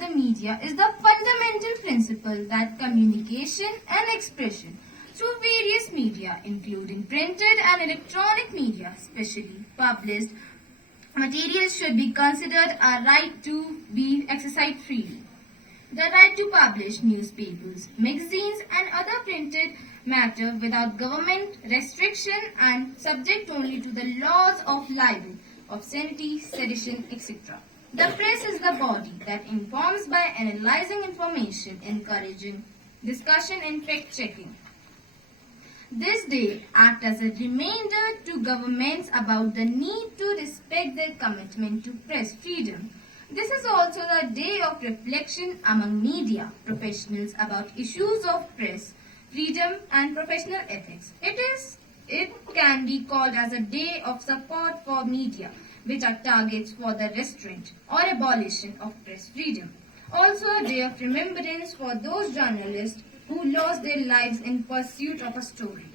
of the media is the fundamental principle that communication and expression through various media, including printed and electronic media, especially published materials, should be considered a right to be exercised freely. The right to publish newspapers, magazines, and other printed matter without government restriction and subject only to the laws of libel, obscenity, sedition, etc. The press is the body that informs by analyzing information, encouraging discussion, and fact-checking. This day acts as a reminder to governments about the need to respect their commitment to press freedom. This is also the day of reflection among media professionals about issues of press freedom and professional ethics. It can be called as a day of support for media, which are targets for the restraint or abolition of press freedom. Also a day of remembrance for those journalists who lost their lives in pursuit of a story.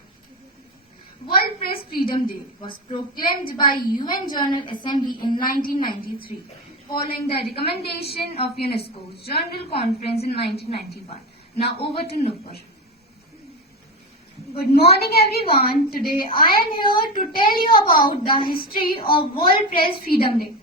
World Press Freedom Day was proclaimed by UN General Assembly in 1993, following the recommendation of UNESCO's General Conference in 1991. Now over to Nupur. Good morning everyone. Today I am here to tell you about the history of World Press Freedom Day.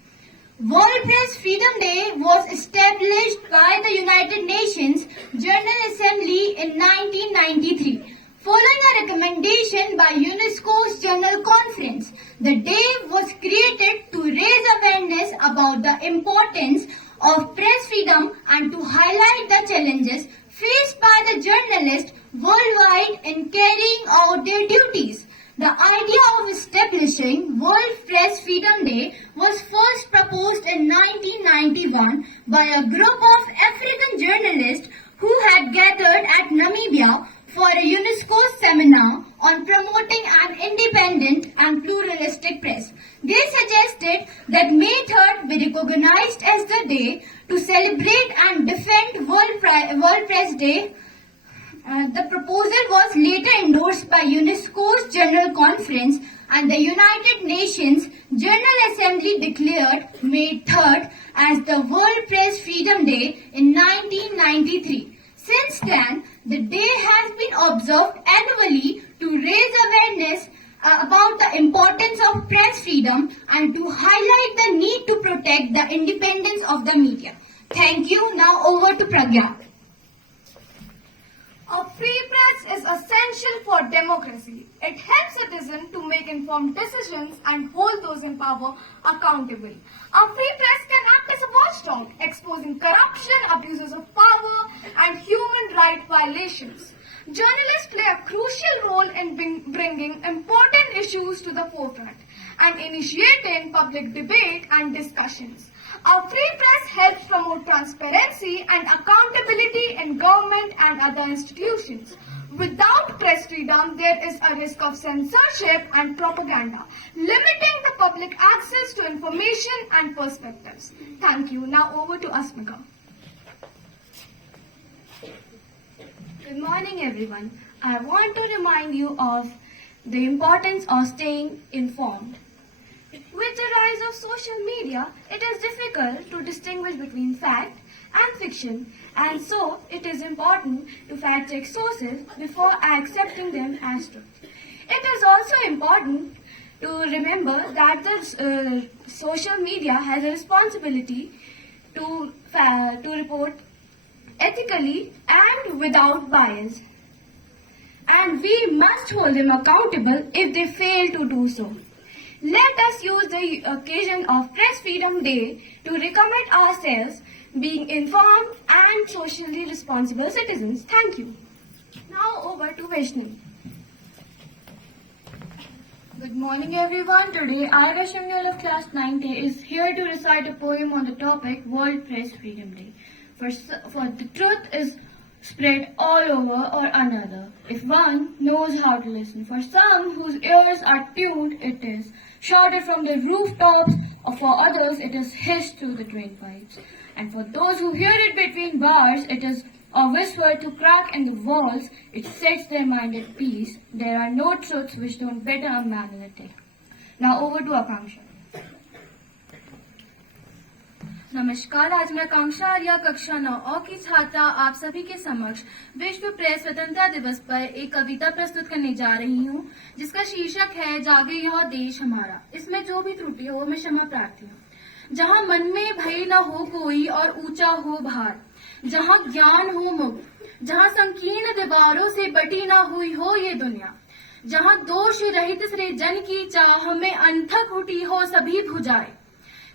World Press Freedom Day was established by the United Nations General Assembly in 1993. Following a recommendation by UNESCO's General Conference, the day was created to raise awareness about the importance of press freedom and to highlight the challenges faced by the journalists worldwide in carrying out their duties. The idea of establishing World Press Freedom Day was first proposed in 1991 by a group of African journalists who had gathered at Namibia for a UNESCO seminar on promoting an independent and pluralistic press. They suggested that May 3rd be recognized as the day to celebrate and defend World Press Day. The proposal was later endorsed by UNESCO's General Conference, and the United Nations General Assembly declared May 3rd as the World Press Freedom Day in 1993. Since then, the day has been observed annually to raise awareness about the importance of press freedom and to highlight the need to protect the independence of the media. Thank you. Now over to Pragya. A free press is essential for democracy. It helps citizens to make informed decisions and hold those in power accountable. A free press can act as a watchdog, exposing corruption, abuses of power, and human rights violations. Journalists play a crucial role in bringing important issues to the forefront and initiating public debate and discussions. A free press helps promote transparency and accountability in government and other institutions. Without press freedom, there is a risk of censorship and propaganda, limiting the public access to information and perspectives. Thank you. Now over to Asmika. Good morning everyone. I want to remind you of the importance of staying informed. With the rise of social media, it is difficult to distinguish between fact and fiction, and so it is important to fact-check sources before accepting them as truth. It is also important to remember that the social media has a responsibility to report ethically and without bias. And we must hold them accountable if they fail to do so. Let us use the occasion of Press Freedom Day to recommend ourselves being informed and socially responsible citizens. Thank you. Now over to Vaishnavi. Good morning everyone. Today Arya Shamyal of class 9th is here to recite a poem on the topic World Press Freedom Day. For the truth is spread all over or another, if one knows how to listen. For some whose ears are tuned, it is shouted from the rooftops, or for others it is hissed through the drain pipes. And for those who hear it between bars, it is a whisper to crack in the walls. It sets their mind at peace. There are no truths which don't better a man than a day. Now over to Akanksha. नमस्कार। आज मैं आकांक्षा आर्या कक्षा 9 की छात्रा आप सभी के समक्ष विश्व प्रेस स्वतंत्रता दिवस पर एक कविता प्रस्तुत करने जा रही हूँ, जिसका शीर्षक है जागे यह देश हमारा। इसमें जो भी त्रुटि हो मैं क्षमा प्रार्थी हूँ। जहाँ मन में भय न हो कोई और ऊंचा हो भार, जहाँ ज्ञान हो मुक्त, जहाँ संकीर्ण दीवारों से बटी न हुई हो ये दुनिया, जहाँ दोष रहित सृजन की चाह में अनथक उठी हो सभी भुजाएं,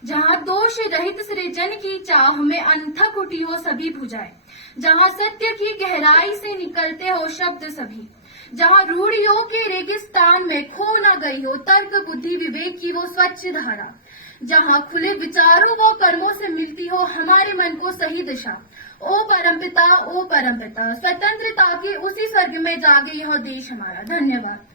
जहाँ दोष रहित सृजन की चाह में अनथक उठी हो सभी भुजाएं, जहाँ सत्य की गहराई से निकलते हो शब्द सभी, जहाँ रूढ़ियों के रेगिस्तान में खो न गई हो तर्क बुद्धि विवेक की वो स्वच्छ धारा, जहाँ खुले विचारों व कर्मों से मिलती हो हमारे मन को सही दिशा। ओ परमपिता स्वतंत्रता के उसी स्वर्ग में जागे यह देश हमारा। धन्यवाद।